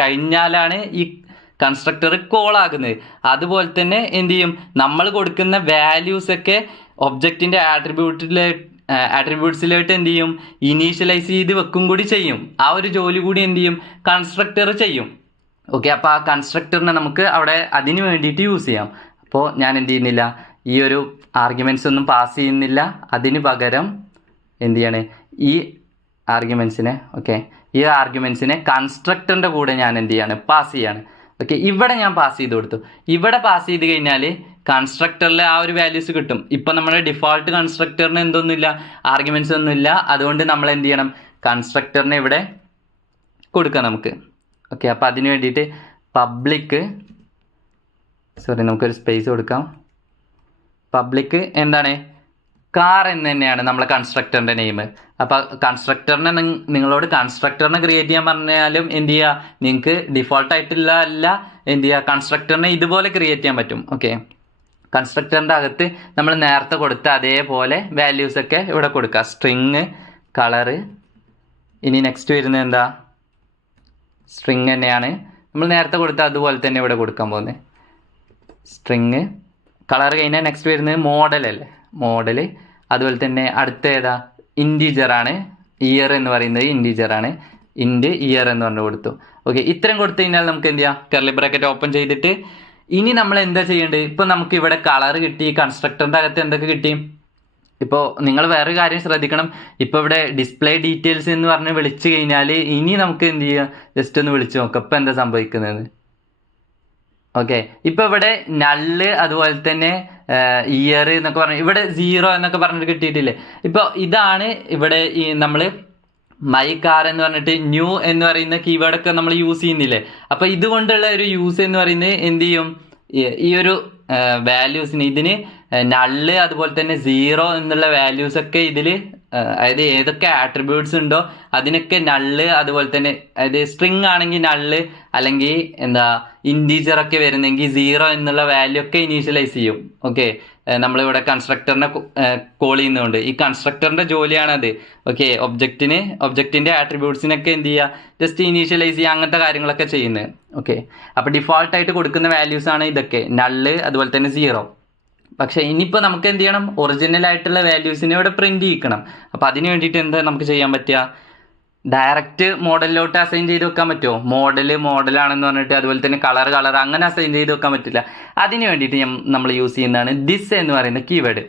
കഴിഞ്ഞാലാണ് ഈ കൺസ്ട്രക്ടർ കോൾ ആകുന്നത്. അതുപോലെ തന്നെ എന്ത് ചെയ്യും, നമ്മൾ കൊടുക്കുന്ന വാല്യൂസൊക്കെ ഒബ്ജക്റ്റിൻ്റെ ആട്രിബ്യൂട്ട്സിലോട്ട് എന്ത് ചെയ്യും, ഇനീഷ്യലൈസ് ചെയ്ത് വെക്കും കൂടി ചെയ്യും. ആ ഒരു ജോലി കൂടി എന്ത് ചെയ്യും, കൺസ്ട്രക്ടർ ചെയ്യും. ഓക്കെ, അപ്പോൾ ആ കൺസ്ട്രക്ടറിനെ നമുക്ക് അവിടെ അതിന് വേണ്ടിയിട്ട് യൂസ് ചെയ്യാം. അപ്പോൾ ഞാൻ എന്ത് ചെയ്യുന്നില്ല, ഈ ഒരു ആർഗ്യുമെൻറ്റ്സ് ഒന്നും പാസ് ചെയ്യുന്നില്ല. അതിന് പകരം എന്ത് ചെയ്യാണ്, ഈ ആർഗ്യുമെൻറ്റ്സിനെ ഈ ആർഗ്യുമെൻറ്റ്സിനെ കൺസ്ട്രക്ടറിൻ്റെ കൂടെ ഞാൻ എന്ത് ചെയ്യാണ്, പാസ് ചെയ്യാണ്. ഓക്കെ, ഇവിടെ ഞാൻ പാസ് ചെയ്ത് കൊടുത്തു. ഇവിടെ പാസ് ചെയ്ത് കഴിഞ്ഞാൽ കൺസ്ട്രക്ടറിൽ ആ ഒരു വാല്യൂസ് കിട്ടും. ഇപ്പം നമ്മുടെ ഡിഫോൾട്ട് കൺസ്ട്രക്ടറിന് എന്തൊന്നുമില്ല, ആർഗ്യുമെൻറ്റ്സ് ഒന്നുമില്ല. അതുകൊണ്ട് നമ്മൾ എന്ത് ചെയ്യണം, കൺസ്ട്രക്ടറിനെ ഇവിടെ കൊടുക്കാം നമുക്ക്. ഓക്കെ, അപ്പോൾ അതിന് വേണ്ടിയിട്ട് നമുക്കൊരു സ്പേസ് കൊടുക്കാം. പബ്ലിക് എന്താണ്, കാർ എന്ന് തന്നെയാണ് നമ്മളെ കൺസ്ട്രക്ടറിൻ്റെ നെയിം. അപ്പോൾ കൺസ്ട്രക്ടറിനെ നിങ്ങളോട് കൺസ്ട്രക്ടറിനെ ക്രിയേറ്റ് ചെയ്യാൻ പറഞ്ഞാലും എന്ത് ചെയ്യുക, നിങ്ങൾക്ക് ഡിഫോൾട്ടായിട്ടുള്ള എന്ത് ചെയ്യുക, കൺസ്ട്രക്ടറിനെ ഇതുപോലെ ക്രിയേറ്റ് ചെയ്യാൻ പറ്റും. ഓക്കെ, കൺസ്ട്രക്ടറിൻ്റെ അകത്ത് നമ്മൾ നേരത്തെ കൊടുത്ത അതേപോലെ വാല്യൂസൊക്കെ ഇവിടെ കൊടുക്കുക. String, colour. ഇനി നെക്സ്റ്റ് വരുന്നത് എന്താ, സ്ട്രിങ് തന്നെയാണ് നമ്മൾ നേരത്തെ കൊടുത്ത അതുപോലെ തന്നെ ഇവിടെ കൊടുക്കാൻ പോകുന്നത്. സ്ട്രിങ്, കളർ കഴിഞ്ഞാൽ നെക്സ്റ്റ് വരുന്നത് മോഡലല്ലേ, മോഡൽ. അതുപോലെ തന്നെ അടുത്ത ഏതാ, ഇൻറ്റീജറാണ്. ഇയർ എന്ന് പറയുന്നത് ഇൻറ്റീജറാണ്. ഇയർ എന്ന് പറഞ്ഞു കൊടുത്തു. ഓക്കെ, ഇത്രയും കൊടുത്തു കഴിഞ്ഞാൽ നമുക്ക് എന്ത് ചെയ്യാം, കർലി ബ്രാക്കറ്റ് ഓപ്പൺ ചെയ്തിട്ട് ഇനി നമ്മൾ എന്താ ചെയ്യേണ്ടത്, ഇപ്പം നമുക്ക് ഇവിടെ കളർ കിട്ടി, കൺസ്ട്രക്ടറിൻ്റെ അകത്ത് എന്തൊക്കെ കിട്ടി. ഇപ്പോൾ നിങ്ങൾ വേറൊരു കാര്യം ശ്രദ്ധിക്കണം, ഇപ്പോൾ ഇവിടെ ഡിസ്പ്ലേ ഡീറ്റെയിൽസ് എന്ന് പറഞ്ഞ് വിളിച്ചു കഴിഞ്ഞാൽ ഇനി നമുക്ക് എന്ത് ചെയ്യുക, ജസ്റ്റ് ഒന്ന് വിളിച്ചു നോക്കാം ഇപ്പം എന്താ സംഭവിക്കുന്നത്. ഓക്കെ, ഇപ്പോൾ ഇവിടെ നള്ള് അതുപോലെ തന്നെ ഇയർ എന്നൊക്കെ പറഞ്ഞ് ഇവിടെ 0 എന്നൊക്കെ പറഞ്ഞിട്ട് കിട്ടിയിട്ടില്ലേ. ഇപ്പോൾ ഇതാണ് ഇവിടെ ഈ നമ്മൾ മൈ കാർ എന്ന് പറഞ്ഞിട്ട് ന്യൂ എന്ന് പറയുന്ന കീവേഡൊക്കെ നമ്മൾ യൂസ് ചെയ്യുന്നില്ലേ. അപ്പോൾ ഇതുകൊണ്ടുള്ള ഒരു യൂസ് എന്ന് പറയുന്നത് എന്ത് ചെയ്യും, ഈ ഒരു വാല്യൂസിന് ഇതിന് നള്ള് അതുപോലെ തന്നെ 0 എന്നുള്ള വാല്യൂസൊക്കെ ഇതിൽ അതായത് ഏതൊക്കെ ആട്രിബ്യൂട്ട്സ് ഉണ്ടോ അതിനൊക്കെ നള്ള്, അതുപോലെ തന്നെ അതായത് സ്ട്രിങ് ആണെങ്കിൽ നള്ള്, അല്ലെങ്കിൽ എന്താ ഇൻറ്റീജറൊക്കെ വരുന്നെങ്കിൽ 0 എന്നുള്ള വാല്യൂ ഒക്കെ ഇനീഷ്യലൈസ് ചെയ്യും. ഓക്കെ, നമ്മളിവിടെ കൺസ്ട്രക്ടറിനെ കോൾ ചെയ്യുന്നതുകൊണ്ട് ഈ കൺസ്ട്രക്ടറിൻ്റെ ജോലിയാണത്. ഓക്കെ, ഒബ്ജക്റ്റിൻ്റെ ആട്രിബ്യൂട്ട്സിനൊക്കെ എന്ത് ചെയ്യുക, ജസ്റ്റ് ഇനീഷ്യലൈസ് ചെയ്യുക, അങ്ങനത്തെ കാര്യങ്ങളൊക്കെ ചെയ്യുന്നത്. ഓക്കെ, അപ്പോൾ ഡിഫോൾട്ടായിട്ട് കൊടുക്കുന്ന വാല്യൂസാണ് ഇതൊക്കെ, നള്ള് അതുപോലെ തന്നെ 0. പക്ഷേ ഇനിയിപ്പോൾ നമുക്ക് എന്ത് ചെയ്യണം, ഒറിജിനൽ ആയിട്ടുള്ള വാല്യൂസിനെ ഇവിടെ പ്രിൻറ്റ് ചെയ്യിക്കണം. അപ്പോൾ അതിന് വേണ്ടിയിട്ട് എന്താ നമുക്ക് ചെയ്യാൻ പറ്റുക, ഡയറക്റ്റ് മോഡലിലോട്ട് അസൈൻ ചെയ്ത് വെക്കാൻ പറ്റുമോ, മോഡലാണെന്ന് പറഞ്ഞിട്ട് അതുപോലെ തന്നെ കളർ അങ്ങനെ അസൈൻ ചെയ്ത് വെക്കാൻ പറ്റില്ല. അതിന് വേണ്ടിയിട്ട് നമ്മൾ യൂസ് ചെയ്യുന്നതാണ് ദിസ് എന്ന് പറയുന്ന കീവേഡ്.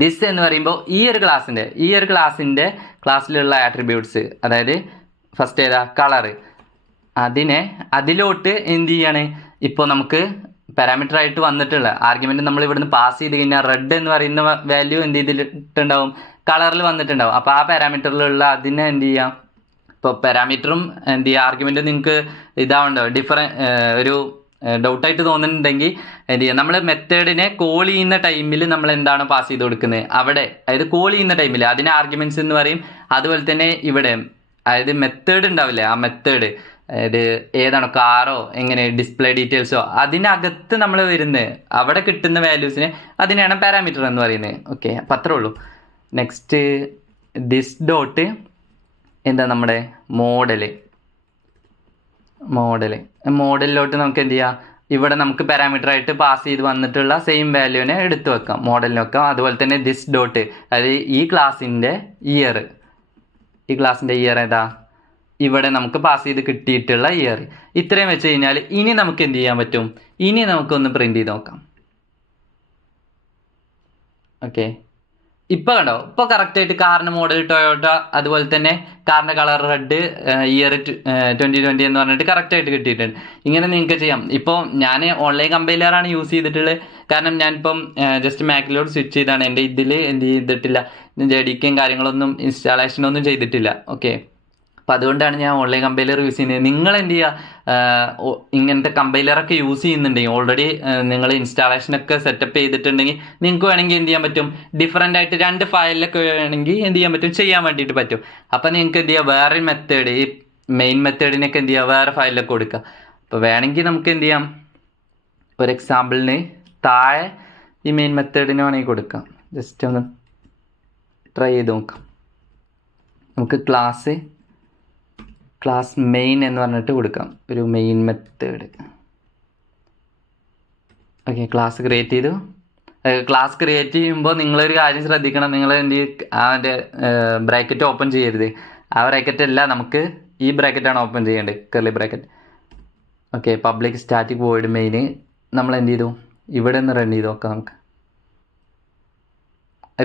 ദിസ് എന്ന് പറയുമ്പോൾ ഈ ഒരു ക്ലാസ്സിൻ്റെ ക്ലാസ്സിലുള്ള ആട്രിബ്യൂട്ട്സ്, അതായത് ഫസ്റ്റ് ഏതാ കളറ്, അതിലോട്ട് എന്ത് ചെയ്യാണ്, ഇപ്പോൾ നമുക്ക് പാരാമീറ്റർ ആയിട്ട് വന്നിട്ടുള്ള ആർഗ്യുമെൻറ്റ് നമ്മൾ ഇവിടുന്ന് പാസ് ചെയ്ത് കഴിഞ്ഞാൽ റെഡ് എന്ന് പറയുന്ന വാല്യൂ എന്ത് ചെയ്തിട്ടുണ്ടാവും, കളറിൽ വന്നിട്ടുണ്ടാവും. അപ്പോൾ ആ പാരാമീറ്ററിലുള്ള അതിനെ എന്ത് ചെയ്യാം, ഇപ്പോൾ പാരാമീറ്ററും എന്ത് ചെയ്യുക, ആർഗ്യുമെൻറ്റും നിങ്ങൾക്ക് ഇതാവുണ്ടോ ഒരു ഡൗട്ടായിട്ട് തോന്നുന്നുണ്ടെങ്കിൽ എന്ത് ചെയ്യുക, നമ്മൾ മെത്തേഡിനെ കോൾ ചെയ്യുന്ന ടൈമിൽ നമ്മൾ എന്താണ് പാസ് ചെയ്ത് കൊടുക്കുന്നത് അവിടെ, അതായത് കോൾ ചെയ്യുന്ന ടൈമിൽ അതിനെ ആർഗ്യുമെൻറ്റ്സ് എന്ന് പറയും. അതുപോലെ തന്നെ ഇവിടെ അതായത് മെത്തേഡ് ഉണ്ടാവില്ലേ, ആ മെത്തേഡ് അതായത് ഏതാണോ കാറോ എങ്ങനെ ഡിസ്പ്ലേ ഡീറ്റെയിൽസോ അതിനകത്ത് നമ്മൾ വരുന്നത് അവിടെ കിട്ടുന്ന വാല്യൂസിനെ അതിനെയാണ് പാരാമീറ്റർ എന്ന് പറയുന്നത്. ഓക്കെ, അപ്പം അത്രേ ഉള്ളൂ. നെക്സ്റ്റ് ദിസ് ഡോട്ട് എന്താ നമ്മുടെ മോഡലിലോട്ട് നമുക്ക് എന്ത് ചെയ്യാം, ഇവിടെ നമുക്ക് പാരാമീറ്റർ ആയിട്ട് പാസ് ചെയ്ത് വന്നിട്ടുള്ള സെയിം വാല്യൂവിനെ എടുത്തു വെക്കാം, മോഡലിന് വെക്കാം. അതുപോലെ തന്നെ ദിസ് ഡോട്ട് അതായത് ഈ ക്ലാസ്സിൻ്റെ ഇയർ ഏതാ, ഇവിടെ നമുക്ക് പാസ് ചെയ്ത് കിട്ടിയിട്ടുള്ള ഇയർ. ഇത്രയും വെച്ച് കഴിഞ്ഞാൽ ഇനി നമുക്ക് എന്ത് ചെയ്യാൻ പറ്റും, ഇനി നമുക്കൊന്ന് പ്രിന്റ് ചെയ്ത് നോക്കാം. ഓക്കെ, ഇപ്പോൾ കണ്ടോ, ഇപ്പോൾ കറക്റ്റായിട്ട് കാറിൻ്റെ മോഡൽ ടൊയോട്ട, അതുപോലെ തന്നെ കാറിൻ്റെ കളർ റെഡ്, ഇയർ 2020 എന്ന് പറഞ്ഞിട്ട് കറക്റ്റായിട്ട് കിട്ടിയിട്ടുണ്ട്. ഇങ്ങനെ നിങ്ങൾക്ക് ചെയ്യാം. ഇപ്പോൾ ഞാൻ ഓൺലൈൻ കമ്പൈലറാണ് യൂസ് ചെയ്തിട്ടുള്ളത്, കാരണം ഞാനിപ്പം ജസ്റ്റ് മാക്കിലോട്ട് സ്വിച്ച് ചെയ്താണ്. എൻ്റെ ഇതിൽ എന്ത് ചെയ്തിട്ടില്ല, JDKയും കാര്യങ്ങളൊന്നും ഇൻസ്റ്റാളേഷനൊന്നും ചെയ്തിട്ടില്ല. ഓക്കെ, അപ്പോൾ അതുകൊണ്ടാണ് ഞാൻ ഓൺലൈൻ കമ്പൈലർ യൂസ് ചെയ്യുന്നത്. നിങ്ങൾ എന്ത് ചെയ്യുക, ഇങ്ങനത്തെ കമ്പൈലറൊക്കെ യൂസ് ചെയ്യുന്നുണ്ടെങ്കിൽ ഓൾറെഡി നിങ്ങൾ ഇൻസ്റ്റാളേഷനൊക്കെ സെറ്റപ്പ് ചെയ്തിട്ടുണ്ടെങ്കിൽ നിങ്ങൾക്ക് വേണമെങ്കിൽ എന്ത് ചെയ്യാൻ പറ്റും, ഡിഫറൻ്റ് ആയിട്ട് 2 ഫയലിലൊക്കെ വേണമെങ്കിൽ എന്ത് ചെയ്യാൻ പറ്റും, ചെയ്യാൻ വേണ്ടിയിട്ട് പറ്റും. അപ്പോൾ നിങ്ങൾക്ക് എന്ത് ചെയ്യുക, വേറെ മെത്തേഡ്, ഈ മെയിൻ മെത്തേഡിനൊക്കെ എന്ത് ചെയ്യുക, വേറെ ഫയലിലൊക്കെ കൊടുക്കുക. അപ്പോൾ വേണമെങ്കിൽ നമുക്ക് എന്ത് ചെയ്യാം, ഒരു എക്സാമ്പിളിന് താഴെ ഈ മെയിൻ മെത്തേഡിന് വേണമെങ്കിൽ കൊടുക്കാം. ജസ്റ്റ് ഒന്ന് ട്രൈ ചെയ്ത് നോക്കാം. നമുക്ക് ക്ലാസ് മെയിൻ എന്ന് പറഞ്ഞിട്ട് കൊടുക്കാം, ഒരു main method. Okay, class create ചെയ്തു. ക്ലാസ് ക്രിയേറ്റ് ചെയ്യുമ്പോൾ നിങ്ങളൊരു കാര്യം ശ്രദ്ധിക്കണം, നിങ്ങൾ എന്ത് അതിൻ്റെ ബ്രാക്കറ്റ് ഓപ്പൺ ചെയ്യരുത്. ആ ബ്രാക്കറ്റ് അല്ല, നമുക്ക് ഈ ബ്രാക്കറ്റാണ് ഓപ്പൺ ചെയ്യേണ്ടത്, curly bracket. Okay, public static void main നമ്മൾ എന്ത് ചെയ്തു, ഇവിടെ നിന്ന് റൺ ചെയ്ത് നോക്കാം. നമുക്ക്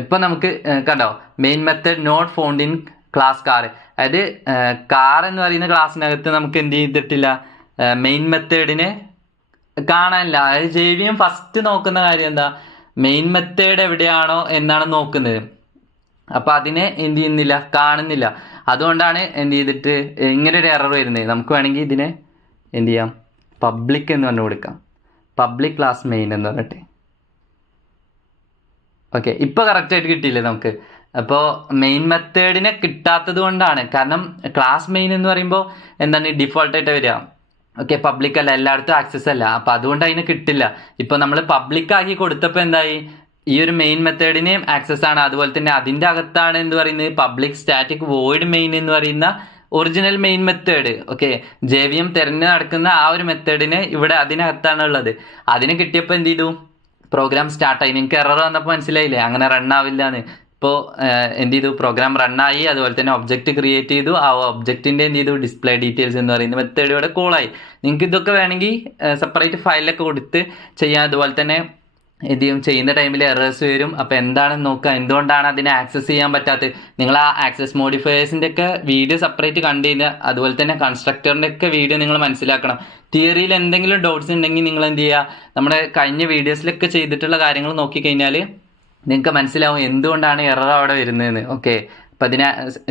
ഇപ്പം നമുക്ക് കണ്ടോ, main method not found in class car. അതായത് കാർ എന്ന് പറയുന്ന ക്ലാസ്സിനകത്ത് നമുക്ക് എന്ത് ചെയ്തിട്ടില്ല, മെയിൻ മെത്തേഡിനെ കാണാനില്ല. അതായത് JVM ഫസ്റ്റ് നോക്കുന്ന കാര്യം എന്താ, മെയിൻ മെത്തേഡ് എവിടെയാണോ എന്നാണ് നോക്കുന്നത്. അപ്പോൾ അതിനെ എന്ത് ചെയ്യുന്നില്ല, കാണുന്നില്ല. അതുകൊണ്ടാണ് എന്ത് ചെയ്തിട്ട് ഇങ്ങനെ ഒരു എറർ വരുന്നത്. നമുക്ക് വേണമെങ്കിൽ ഇതിനെ എന്ത് ചെയ്യാം, പബ്ലിക് എന്ന് പറഞ്ഞു കൊടുക്കാം, പബ്ലിക് ക്ലാസ് മെയിൻ എന്ന് പറഞ്ഞിട്ട്. ഓക്കെ, ഇപ്പോൾ കറക്റ്റായിട്ട് കിട്ടിയില്ലേ നമുക്ക്. അപ്പോൾ മെയിൻ മെത്തേഡിനെ കിട്ടാത്തത് കൊണ്ടാണ്, കാരണം ക്ലാസ് മെയിൻ എന്ന് പറയുമ്പോൾ എന്താണ് ഡിഫോൾട്ടായിട്ട് വരിക. ഓക്കെ, പബ്ലിക് അല്ല, എല്ലായിടത്തും ആക്സസ് അല്ല. അപ്പോൾ അതുകൊണ്ട് അതിന് കിട്ടില്ല. ഇപ്പോൾ നമ്മൾ പബ്ലിക് ആക്കി കൊടുത്തപ്പോൾ എന്തായി, ഈ ഒരു മെയിൻ മെത്തേഡിനെയും ആക്സസ് ആണ്. അതുപോലെ തന്നെ അതിൻ്റെ അകത്താണ് എന്ത് പറയുന്നത്, പബ്ലിക് സ്റ്റാറ്റിക് വോയിഡ് മെയിൻ എന്ന് പറയുന്ന original main method. Okay, JVM തിരഞ്ഞു നടക്കുന്ന ആ ഒരു മെത്തേഡിന് ഇവിടെ അതിനകത്താണ് ഉള്ളത്. അതിന് കിട്ടിയപ്പോൾ എന്ത് ചെയ്തു, പ്രോഗ്രാം സ്റ്റാർട്ടായി. നിങ്ങൾക്ക് എറർ വന്നപ്പോൾ മനസ്സിലായില്ലേ, അങ്ങനെ റൺ ആവില്ല എന്ന്. ഇപ്പോൾ എന്ത് ചെയ്തു, പ്രോഗ്രാം റണ്ണായി. അതുപോലെ തന്നെ ഒബ്ജക്റ്റ് ക്രിയേറ്റ് ചെയ്തു. ആ ഒബ്ജക്റ്റിൻ്റെ എന്ത് ചെയ്തു, ഡിസ്പ്ലേ ഡീറ്റെയിൽസ് എന്ന് പറയുന്ന മെത്തേഡ് ഇവിടെ കോളായി. നിങ്ങൾക്ക് ഇതൊക്കെ വേണമെങ്കിൽ സെപ്പറേറ്റ് ഫയലിലൊക്കെ കൊടുത്ത് ചെയ്യാം. അതുപോലെ തന്നെ എന്ത് ചെയ്യും, ചെയ്യുന്ന ടൈമിൽ എറേഴ്സ് വരും. അപ്പോൾ എന്താണെന്ന് നോക്കുക, എന്തുകൊണ്ടാണ് അതിനെ ആക്സസ് ചെയ്യാൻ പറ്റാത്തത്. നിങ്ങൾ ആ ആക്സസ് മോഡിഫയേഴ്സിൻ്റെ ഒക്കെ വീഡിയോ സെപ്പറേറ്റ് കണ്ടു കഴിഞ്ഞാൽ, അതുപോലെ തന്നെ കൺസ്ട്രക്ടറിൻ്റെ ഒക്കെ വീഡിയോ നിങ്ങൾ മനസ്സിലാക്കണം. തിയറിയിൽ എന്തെങ്കിലും ഡൗട്ട്സ് ഉണ്ടെങ്കിൽ നിങ്ങൾ എന്ത് ചെയ്യുക, നമ്മുടെ കഴിഞ്ഞ വീഡിയോസിലൊക്കെ ചെയ്തിട്ടുള്ള കാര്യങ്ങൾ നോക്കിക്കഴിഞ്ഞാൽ നിങ്ങൾക്ക് മനസ്സിലാവും എന്തുകൊണ്ടാണ് എറർ അവിടെ വരുന്നതെന്ന്. ഓക്കെ, അപ്പം അതിനെ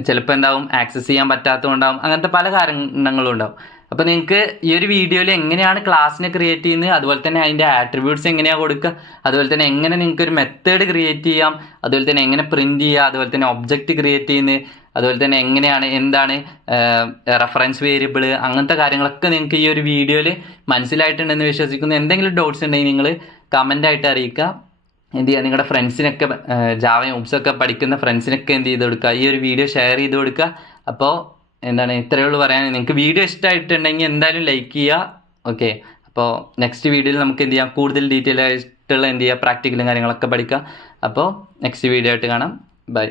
ചിലപ്പോൾ എന്താവും, ആക്സസ് ചെയ്യാൻ പറ്റാത്തതുകൊണ്ടാവും, അങ്ങനത്തെ പല കാരണങ്ങളും ഉണ്ടാവും. അപ്പോൾ നിങ്ങൾക്ക് ഈ ഒരു വീഡിയോയിൽ എങ്ങനെയാണ് ക്ലാസ്സിനെ ക്രിയേറ്റ് ചെയ്യുന്നത്, അതുപോലെ തന്നെ അതിൻ്റെ ആട്രിബ്യൂട്ട്സ് എങ്ങനെയാണ് കൊടുക്കുക, അതുപോലെ തന്നെ എങ്ങനെ നിങ്ങൾക്ക് ഒരു മെത്തേഡ് ക്രിയേറ്റ് ചെയ്യാം, അതുപോലെ തന്നെ എങ്ങനെ പ്രിൻറ്റ് ചെയ്യുക, അതുപോലെ തന്നെ ഒബ്ജക്റ്റ് ക്രിയേറ്റ് ചെയ്യുന്നത്, അതുപോലെ തന്നെ എങ്ങനെയാണ് എന്താണ് റെഫറൻസ് വേരിയബിൾ, അങ്ങനത്തെ കാര്യങ്ങളൊക്കെ നിങ്ങൾക്ക് ഈ ഒരു വീഡിയോയിൽ മനസ്സിലായിട്ടുണ്ടെന്ന് വിശ്വസിക്കുന്നു. എന്തെങ്കിലും ഡൗട്ട്സ് ഉണ്ടെങ്കിൽ നിങ്ങൾ കമൻ്റായിട്ട് അറിയിക്കുക. എന്ത് ചെയ്യുക, നിങ്ങളുടെ ഫ്രണ്ട്സിനൊക്കെ ജാവയും ഓപ്സൊക്കെ പഠിക്കുന്ന ഫ്രണ്ട്സിനൊക്കെ എന്ത് ചെയ്ത് കൊടുക്കുക, ഈ ഒരു വീഡിയോ ഷെയർ ചെയ്ത് കൊടുക്കുക. അപ്പോൾ എന്താണ് ഇത്രയേ ഉള്ളൂ പറയാൻ. നിങ്ങൾക്ക് വീഡിയോ ഇഷ്ടമായിട്ടുണ്ടെങ്കിൽ എന്തായാലും ലൈക്ക് ചെയ്യുക. ഓക്കെ, അപ്പോൾ നെക്സ്റ്റ് വീഡിയോയിൽ നമുക്ക് എന്ത് ചെയ്യാം, കൂടുതൽ ഡീറ്റെയിൽ ആയിട്ടുള്ള എന്ത് ചെയ്യുക, പ്രാക്ടിക്കലും കാര്യങ്ങളൊക്കെ പഠിക്കുക. അപ്പോൾ നെക്സ്റ്റ് വീഡിയോ ആയിട്ട് കാണാം. ബൈ.